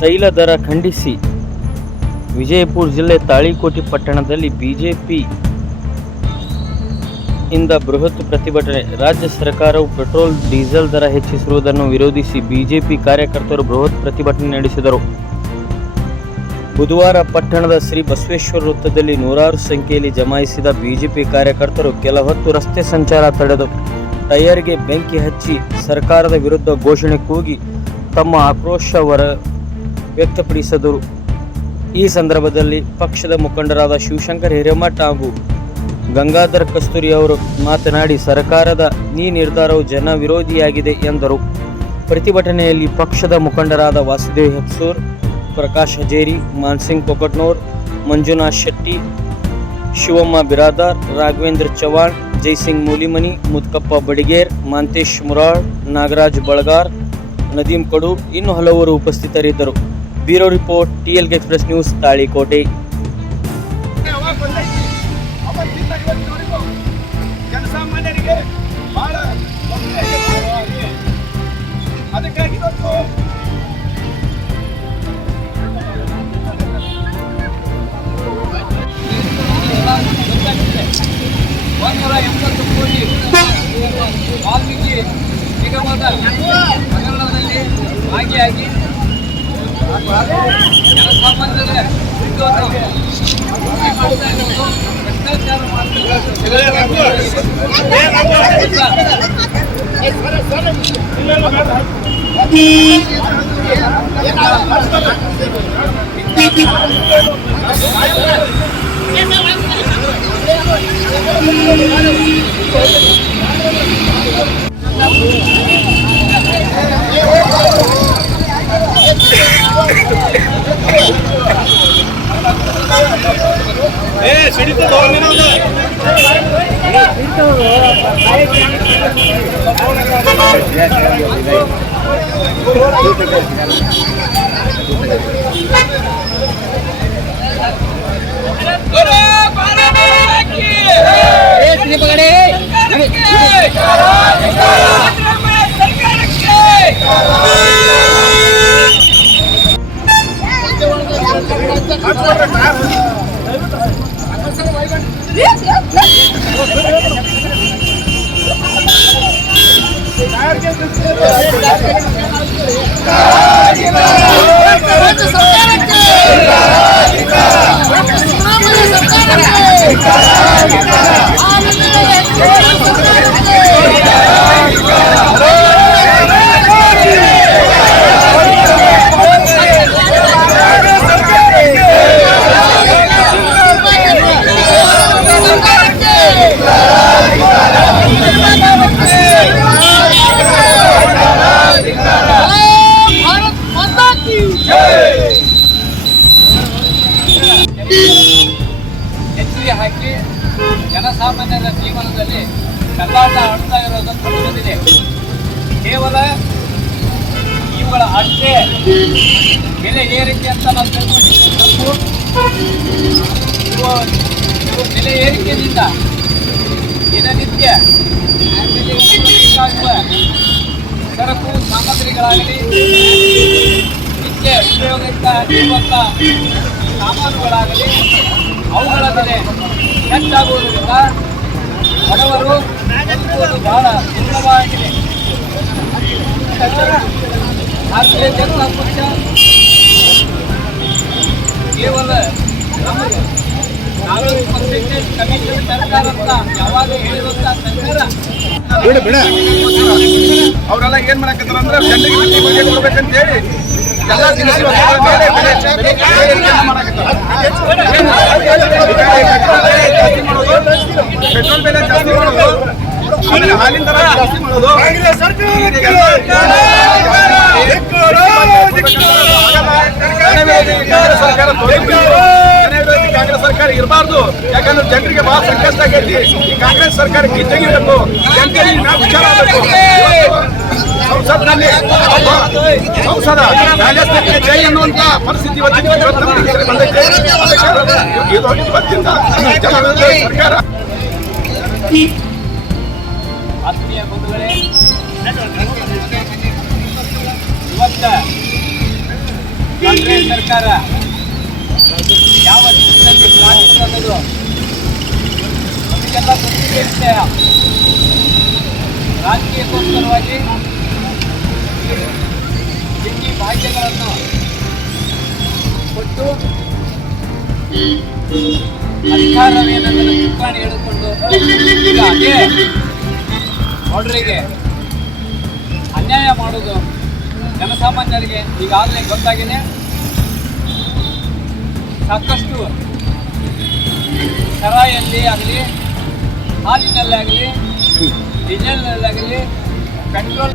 ತೈಲ ದರ ಖಂಡಿಸಿ ವಿಜಯಪುರ ಜಿಲ್ಲೆ ತಾಳಿಕೋಟೆ ಪಟ್ಟಣದಲ್ಲಿ ಬಿಜೆಪಿ ಇಂದ ಬೃಹತ್ ಪ್ರತಿಭಟನೆ. ರಾಜ್ಯ ಸರ್ಕಾರವು ಪೆಟ್ರೋಲ್ ಡೀಸೆಲ್ ದರ ಹೆಚ್ಚಿಸಿರುವುದನ್ನು ವಿರೋಧಿಸಿ ಬಿಜೆಪಿ ಕಾರ್ಯಕರ್ತರು ಬೃಹತ್ ಪ್ರತಿಭಟನೆ ನಡೆಸಿದರು. ಬುಧವಾರ ಪಟ್ಟಣದ ಶ್ರೀ ಬಸವೇಶ್ವರ ವೃತ್ತದಲ್ಲಿ ನೂರಾರು ಸಂಖ್ಯೆಯಲ್ಲಿ ಜಮಾಯಿಸಿದ ಬಿಜೆಪಿ ಕಾರ್ಯಕರ್ತರು ಕೆಲ ಹೊತ್ತು ರಸ್ತೆ ಸಂಚಾರ ತಡೆದು ಟೈರ್ಗೆ ಬೆಂಕಿ ಹಚ್ಚಿ ಸರ್ಕಾರದ ವಿರುದ್ಧ ಘೋಷಣೆ ಕೂಗಿ ತಮ್ಮ ಆಕ್ರೋಶ ವ್ಯಕ್ತಪಡಿಸಿದರು. ಈ ಸಂದರ್ಭದಲ್ಲಿ ಪಕ್ಷದ ಮುಖಂಡರಾದ ಶಿವಶಂಕರ್ ಹಿರೇಮಠ ಹಾಗೂ ಗಂಗಾಧರ ಕಸ್ತೂರಿ ಅವರು ಮಾತನಾಡಿ, ಸರ್ಕಾರದ ಈ ನಿರ್ಧಾರವು ಜನ ವಿರೋಧಿಯಾಗಿದೆ ಎಂದರು. ಪ್ರತಿಭಟನೆಯಲ್ಲಿ ಪಕ್ಷದ ಮುಖಂಡರಾದ ವಾಸುದೇವ್ ಹೆಬ್ಸೂರ್, ಪ್ರಕಾಶ್ ಹಜೇರಿ, ಮಾನ್ಸಿಂಗ್ ಕೊಕಟ್ನೂರ್, ಮಂಜುನಾಥ್ ಶೆಟ್ಟಿ, ಶಿವಮ್ಮ ಬಿರಾದಾರ್, ರಾಘವೇಂದ್ರ ಚವಾಣ್, ಜೈಸಿಂಗ್ ಮೂಲಿಮನಿ, ಮುದ್ಕಪ್ಪ ಬಡಿಗೇರ್, ಮಾಂತೇಶ್ ಮುರಾಳ್, ನಾಗರಾಜ್ ಬಳಗಾರ್, ನದೀಂ ಕಡು ಇನ್ನು ಹಲವರು ಉಪಸ್ಥಿತರಿದ್ದರು. Bureau report, TLK express news, Talikote. ಜನಸಾಮಾನ್ಯರಿಗೆ ಬಹಳ ಅದಕ್ಕಾಗಿ ಇವತ್ತು $180 ಕೋಟಿ ವಾಲ್ಮೀಕಿ ನಿಗಮದ ಹಗರಣದಲ್ಲಿ ಭಾಗಿಯಾಗಿ ಜನಸಾಮಾನ್ಯರ ಭ್ರಷ್ಟಾಚಾರ ಹೆಚ್ಚಿಗೆ ಹಾಕಿ ಜನಸಾಮಾನ್ಯರ ಜೀವನದಲ್ಲಿ ಕಳ್ಳಾಟ ಆಡ್ತಾ ಇರೋದನ್ನು ಕಂಡುಬಂದಿದೆ. ಕೇವಲ ಇವುಗಳ ಅಷ್ಟೇ ಬೆಲೆ ಏರಿಕೆ ಅಂತ ನಾವು ತಿಳ್ಕೊಂಡಿದ್ದು ತಪ್ಪು. ಬೆಲೆ ಏರಿಕೆಯಿಂದ ದಿನನಿತ್ಯ ಬೇಕಾಗುವ ಸರಕು ಸಾಮಗ್ರಿಗಳಾಗಲಿ, ನಿತ್ಯ ಉಪಯೋಗಕ್ಕೆ ಇರುವಂಥ ಸಾಮಾನುಗಳಾಗಲಿ ಅವುಗಳ ಬೆಲೆ ಹೆಚ್ಚಾಗುವುದರಿಂದ ಬಡವರು ಬಹಳ ದುರ್ಬಲವಾಗಿದೆ. ಭಾರತೀಯ ಜನತಾ ಪಕ್ಷ ಕೇವಲ 40% ಕಮಿಷನ್ ಸರ್ಕಾರ ಅಂತ ಯಾವಾಗ ಹೇಳಿರುವಂತ ಸರ್ಕಾರ ಅವರೆಲ್ಲ ಏನ್ ಮಾಡಕತ್ತಾರ ಅಂದ್ರೆ ಜನರಿಗೆ ಬಿಟ್ಟಿ ಬಗ್ಗೆ ಕೊಡ್ಬೇಕಂತ ಹೇಳಿ ಎಲ್ಲ ದಿನಸಿ ವಸ್ತುಗಳ ಮೇಲೆ ಪೆಟ್ರೋಲ್ ಬೆಲೆ ಜಾಸ್ತಿ ಮಾಡೋದು, ಆಮೇಲೆ ಹಾಲಿನ ದರ ಜಾಸ್ತಿ ಮಾಡೋದು. ಕಾಂಗ್ರೆಸ್ ಸರ್ಕಾರ ಇರಬಾರ್ದು. ಯಾಕಂದ್ರೆ ಜನರಿಗೆ ಬಹಳ ಸಂಕಷ್ಟ ಆಗೈತಿ. ಈ ಕಾಂಗ್ರೆಸ್ ಸರ್ಕಾರ ಕಿತ್ತಗಿಬೇಕು, ಜನರಿಗೆ ನಾವು ವಿಚಾರ ಆಗಬೇಕು. ಸಂಸತ್ನಲ್ಲಿ ಸಂಸದ ರಾಜಸ್ಥಾನಕ್ಕೆ ಜೈ ಅನ್ನುವಂತ ಪರಿಸ್ಥಿತಿ ಸರ್ಕಾರ. ಆತ್ಮೀಯ ಬಂಧುಗಳೇ, ಇವತ್ತ ಕಾಂಗ್ರೆಸ್ ಸರ್ಕಾರ ಯಾವ ದಿಕ್ಕಿನಲ್ಲಿ ಸಾಗಿತ್ತು ಅನ್ನೋದು ನಮಗೆಲ್ಲ ಗೊತ್ತಿದೆ ವಿಷಯ. ರಾಜಕೀಯಕ್ಕೋಸ್ಕರವಾಗಿ ಡಿಗ್ರಿ ಭಾಗ್ಯಗಳನ್ನು ಕೊಟ್ಟು ಅಧಿಕಾರವೇನೆಂದರೆ ಚುಕ್ಕಾಣಿ ಹಿಡಿದುಕೊಂಡು ಈಗ ಅದೇ ನೋಡ್ರಿಗೆ ಅನ್ಯಾಯ ಮಾಡೋದು ಜನಸಾಮಾನ್ಯರಿಗೆ ಈಗಾಗಲೇ ಗೊತ್ತಾಗಿದೆ. ಸಾಕಷ್ಟು ಸರಾಯಲ್ಲಿ ಆಗಲಿ, ಹಾಲಿನಲ್ಲಾಗಲಿ, ಡೀಸೆಲ್ನಲ್ಲಾಗಲಿ, ಪೆಟ್ರೋಲ್